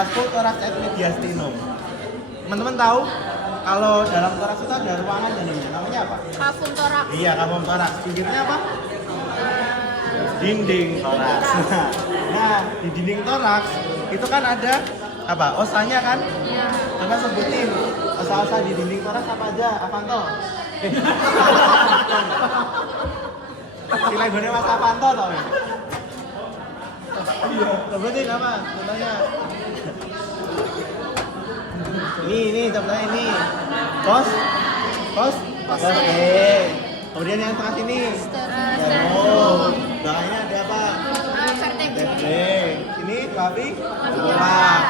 Vaskul thorax et mediastinum. Teman-teman tahu kalau dalam toraks itu ada ruangan namanya apa? Kafum torak. Iya, kafum toraks. Pinggirnya apa? Dinding toraks. Nah, di dinding toraks itu kan ada apa? Osanya kan? Iya. Coba sebutin osa-osa di dinding toraks apa aja, Avanto? Sila gue Mas Avanto tau ya? Sebutin apa? Contohnya. Ini contohnya ini. Kos. Oke. Kemudian yang tengah sini. Oh, belakangnya ada apa? Vertebrae. Ini babi. Wah.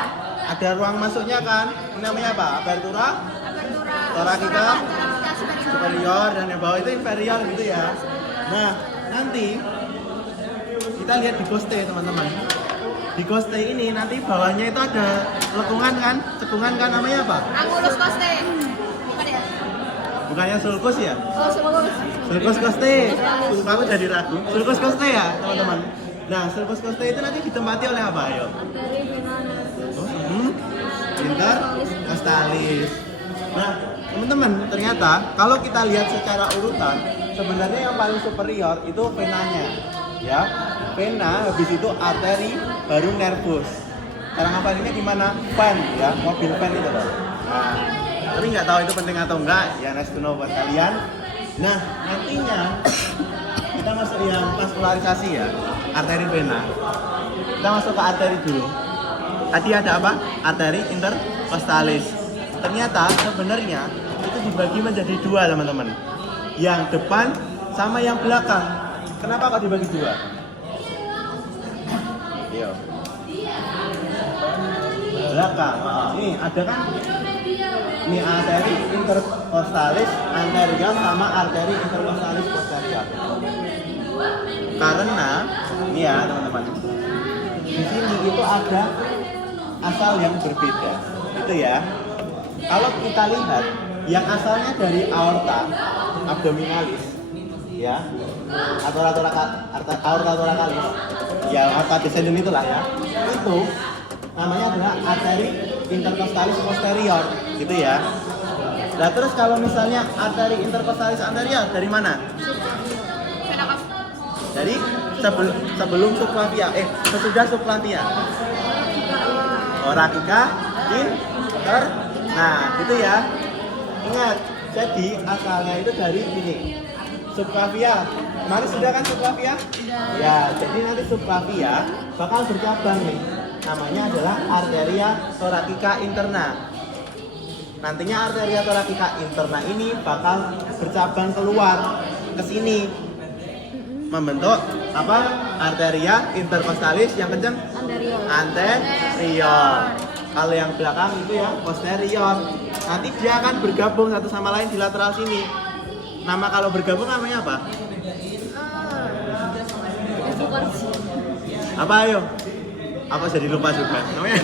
Ada ruang masuknya kan? Ini namanya apa? Apertura. Thoracica superior dan yang bawah itu inferior gitu ya. Nah, nanti kita lihat di coste teman-teman. Di coste ini nanti bawahnya itu ada lekungan kan? Cekungan kan namanya apa? Angulus coste. Bukan ya? Bukannya sulcus ya? Oh, sulcus. Sulcus coste. Aku jadi ragu. Sulcus coste ya, teman-teman. Nah, sulcus coste itu nanti ditempati oleh apa, ayo? Intercostalis. Nah, teman-teman, ternyata kalau kita lihat secara urutan, sebenarnya yang paling superior itu venanya. Ya, vena, habis itu arteri, baru nervus. Cara ngapalinnya gimana? Van, ya, mobil van itu loh. Nah, tapi nggak tahu itu penting atau enggak, ya nice to know buat kalian. Nah, nantinya kita masuk yang vaskularisasi ya, arteri vena. Kita masuk ke arteri dulu. Tadi ada apa? Arteri intercostalis. Ternyata sebenarnya itu dibagi menjadi dua teman-teman. Yang depan sama yang belakang. Kenapa kok dibagi dua? Yo. Belakang. Ini ada kan? Ini arteri intercostalis anterior sama arteri intercostalis posterior. Karena ini ya teman-teman. Di sini itu ada asal yang berbeda. Itu ya. Kalau kita lihat yang asalnya dari aorta abdominalis ya, atau aorta thoracalis ya, aorta descendens itulah ya, itu namanya adalah arteri intercostalis posterior gitu ya. Nah terus kalau misalnya arteri intercostalis anterior dari mana? Dari sebelum subclavia, sesudah subclavia. Thoracica inter. Nah, itu ya. Ingat, jadi asalnya itu dari ini. Subclavia. Kemarin sudah kan subclavia? Ya, jadi nanti subclavia bakal bercabang nih. Namanya adalah arteria thoracica interna. Nantinya arteria thoracica interna ini bakal bercabang keluar ke sini. Membentuk apa? Arteria intercostalis yang kencang? Anterior. Kalau yang belakang itu ya posterior. Nanti dia akan bergabung satu sama lain di lateral sini. Nama kalau bergabung namanya apa? Apa ayo? Apa jadi lupa juga? Namanya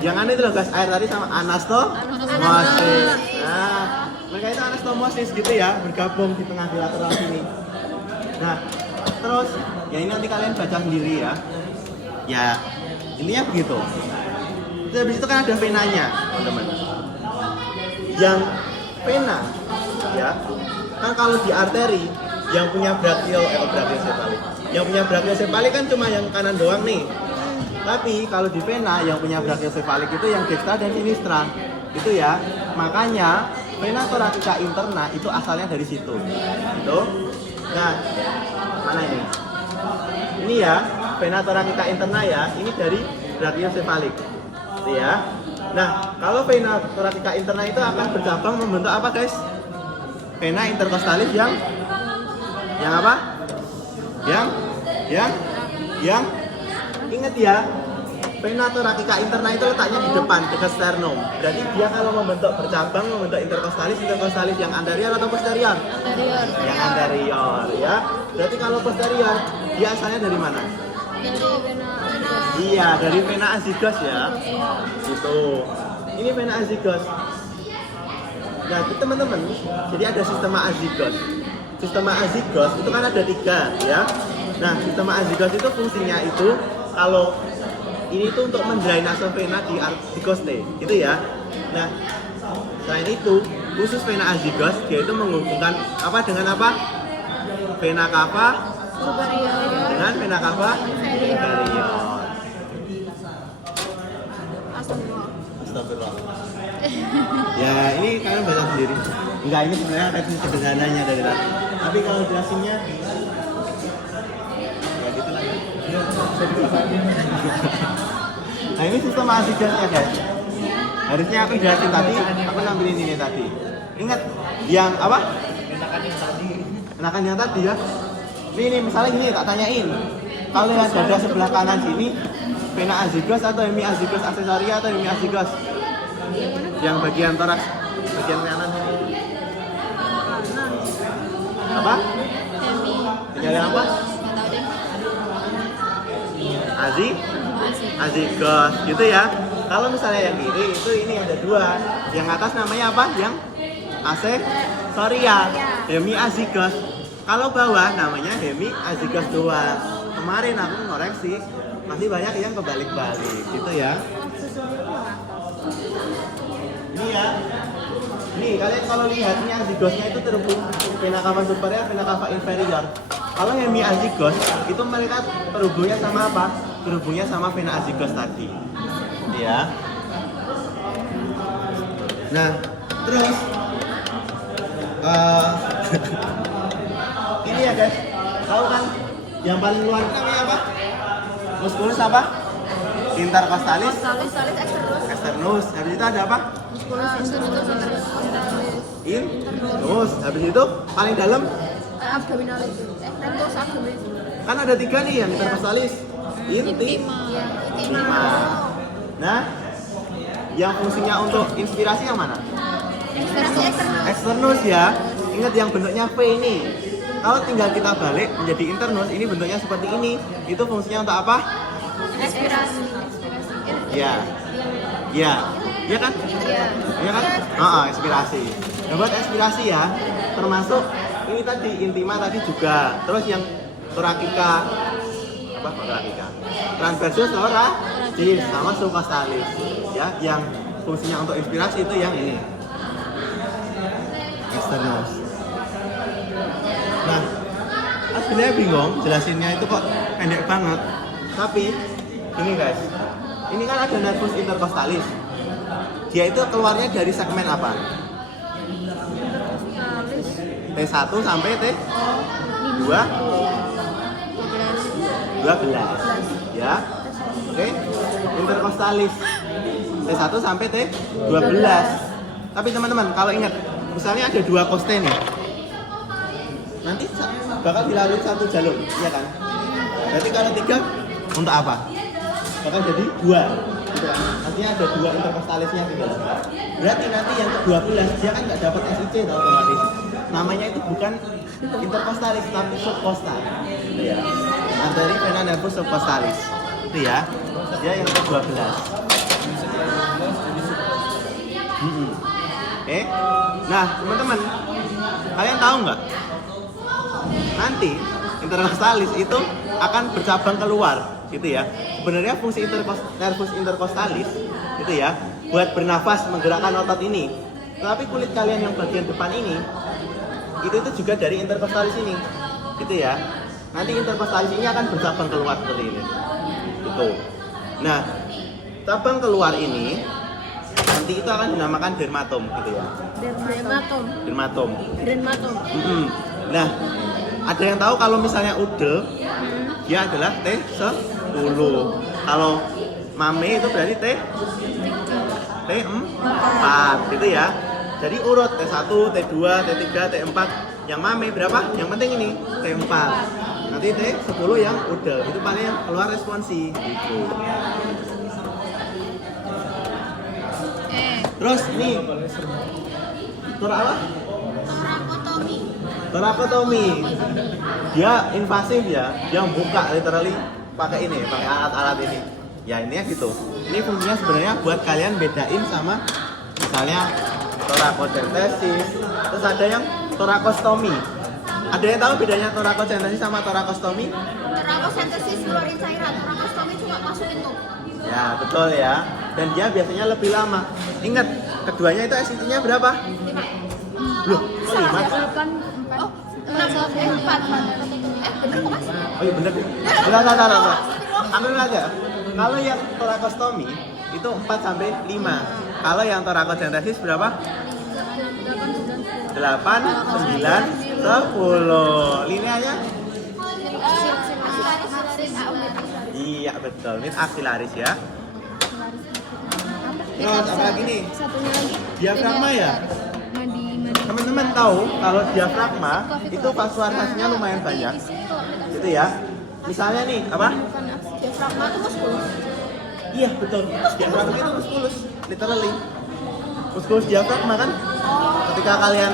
jangan itu loh guys, air tadi sama anastomosis. Nah, mereka itu anastomosis gitu ya, bergabung di tengah di lateral sini. Nah, terus ya ini nanti kalian baca sendiri ya. Ya, intinya begitu. Terus habis itu kan ada venanya, teman-teman. Yang vena, ya, kan kalau di arteri yang punya brachiosepalik. Yang punya brachiosepalik kan cuma yang kanan doang nih. Tapi kalau di vena yang punya brachiosepalik itu yang dextra dan sinistra. Itu ya. Makanya vena thoracica interna itu asalnya dari situ. Gitu. Nah, mana ini? Ini ya, vena thoracica interna ya, ini dari brachiosepalik. Gitu ya. Nah, kalau vena thoracica interna itu akan bercabang membentuk apa, guys? Vena intercostalis yang apa? Yang ingat ya, vena thoracica interna itu letaknya di depan dekat sternum. Jadi dia kalau membentuk bercabang membentuk intercostalis yang anterior atau posterior? Anterior. Yang anterior ya. Berarti kalau posterior dia asalnya dari mana? Dari vena. Iya, dari vena azygos ya. Gitu. Ini vena azygos. Nah, teman-teman, jadi ada sistema azygos. Sistema azygos itu kan ada 3 ya. Nah, sistema azygos itu fungsinya itu kalau ini tuh untuk mendrainase vena di coste, gitu ya. Nah, selain itu, khusus vena azygos dia itu menghubungkan apa dengan apa? Vena cava Superior. dengan vena cava inferior. Astagfirullah. Astagfirullah. Ya, ini kalian baca sendiri. Enggak, ini sebenarnya teknik sederhananya dari tadi. Tapi kalau jelasinnya ya gitu lah ya. Nah, ini sistem azygosnya guys. Harusnya aku jelasin tadi, aku nampilin ini tadi. Ingat yang apa? Enakan yang tadi ya. Ini misalnya gini, tak tanyain. Kalau lihat dada sebelah kanan sini, vena azygos atau hemiazygos aksesoria atau hemiazygos? Yang bagian toraks, bagian kanan. Apa? Hemi. Jalan apa? Nggak tahu deh. Azygos, gitu ya. Kalau misalnya yang kiri itu ini ada dua. Yang atas namanya apa? Yang aksesoria, hemiazygos. Kalau bawah namanya hemiazygos doang. Kemarin aku ngoreksi, masih banyak yang kebalik-balik, gitu ya. Ini ya. Nih, kalian kalau lihat ini azygosnya itu terhubung vena cava superior, vena cava inferior. Kalau hemiazygos itu mereka terhubungnya sama apa? Terhubungnya sama vena azygos tadi. Ya. Nah, terus ini ya guys, tahu kan yang paling luar itu namanya apa? Musculus apa? Intercostalis, Salis externus. externus. Habis itu ada apa? Internus. Internus. Habis itu paling dalam Abdominalis. Rectus abdominis. kan ada tiga nih yang intercostalis, intima. Nah, yang fungsinya untuk inspirasi yang mana? Inspirasi eksternus. Externus ya. Ingat yang bentuknya V ini. Kalau tinggal kita balik menjadi internus, ini bentuknya seperti ini. Itu fungsinya untuk apa? Inspirasi. Ya. Ya. Ya kan? Iya. Ya kan? Inspirasi. Nah, buat inspirasi ya, termasuk ini tadi intima tadi juga. Terus yang thoracica apa thoracica? Transversus thoracis sama subcostalis. Ya, yang fungsinya untuk inspirasi itu yang ini. Externus. Nah, aku sebenarnya bingung jelasinnya itu kok pendek banget. Tapi ini guys, ini kan ada nervus intercostalis. Dia itu keluarnya dari segmen apa? T1 sampai T2 12 ya. Oke, intercostalis T1 sampai T12. Tapi teman-teman kalau ingat, misalnya ada dua koste nih, nanti bakal dilalui satu jalur, iya kan? Berarti kalau tiga untuk apa? Bakal jadi dua, gitu kan? Artinya ada dua intercostalisnya gitu. Berarti nanti yang ke-12 dia kan nggak dapat SIC tau otomatis. Namanya itu bukan intercostalis tapi subcostal. Gitu ya. Arteri vena nervus subcostalis. Itu ya. Dia yang ke-12. Oke. Nah, teman-teman, kalian tahu nggak? Nanti intercostalis itu akan bercabang keluar, gitu ya. Sebenarnya fungsi nervus intercostalis, gitu ya, buat bernafas, menggerakkan otot ini. Tetapi kulit kalian yang bagian depan ini, itu juga dari intercostalis ini, gitu ya. Nanti intercostalis ini akan bercabang keluar seperti ini, gitu. Nah, cabang keluar ini nanti itu akan dinamakan dermatom, gitu ya. Dermatom. Nah, ada yang tahu kalau misalnya udel, dia adalah T10. Kalau mame itu berarti T4, gitu ya. Jadi urut T1, T2, T3, T4. Yang mame berapa? Yang penting ini T4. Nanti T10 yang udel. Itu paling yang keluar responsi, gitu. Terus ini torakotomi. Dia invasif ya. Dia buka literally pakai ini, pakai alat-alat ini. Ya ini ya gitu. Ini fungsinya sebenarnya buat kalian bedain sama misalnya torakocentesis. Terus ada yang torakostomi. Ada yang tahu bedanya torakocentesis sama torakostomi? Torakosentesis ngeluarin cairan, torakostomi cuma masukin tuh. Ya, betul ya. Dan dia biasanya lebih lama. Ingat, keduanya itu SIT-nya berapa? 5. Loh, kok 5? 8. Oh, 4. Bener kok mas? Oh iya bener. Enggak. Ambil aja. Kalau yang torakostomi itu 4 sampai 5. Kalau yang torakocentesis berapa? 8, 9, 10. Lineanya? Iya betul. Ini aksilaris ya. Terus apa lagi nih? Satunya lagi. Diafragma ya? Teman-teman tahu kalau diafragma itu vasularisasinya lumayan banyak. Gitu ya. Misalnya nih, apa? Diafragma itu muskulus. Iya betul. Diafragma itu muskulus, literally. Muskulus diafragma kan? Ketika kalian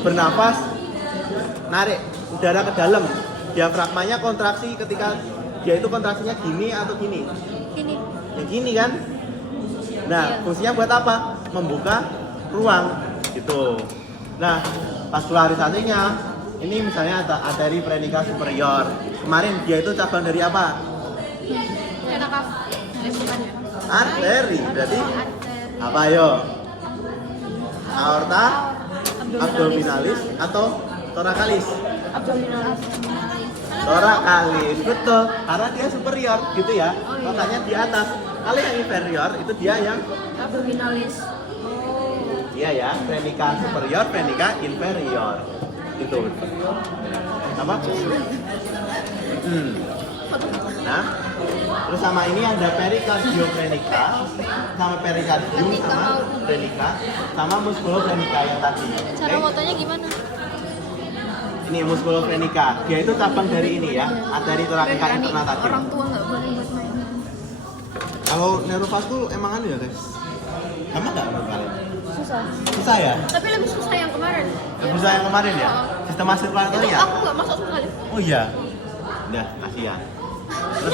bernafas, narik udara ke dalam, diafragmanya kontraksi ketika dia itu kontraksinya gini atau gini? Ini. Yang gini kan? Nah, fungsinya buat apa? Membuka ruang gitu. Nah, vasularisasinya ini misalnya ada arteri plenica superior. Kemarin dia itu cabang dari apa? Arteri. Berarti apa yo? Aorta, abdominalis atau thoracalis? Abdominalis. Thoracalis, betul. Karena dia superior gitu ya. Makanya di atas. Kalau yang inferior itu dia yang Abdominalis. iya ya, plenica superior, plenica inferior. Itu. Apa? Nah, terus sama ini ada pericardioplenica, sama pericardium, sama plenica, sama musculoplenica yang tadi. Cara Oke? fotonya gimana? Ini musculoplenica, dia itu cabang dari ini ya, arteri thoracica interna tadi. Orang tua nggak boleh buat main. Kalau neurovaskul emang anu ya guys? Sama nggak menurut kalian? Susah. Susah ya? Tapi lebih susah yang kemarin. Lebih susah yang kemarin ya? Sistem sirkulatory ya? Aku nggak masuk sekali. Oh iya? Udah, kasihan. Terus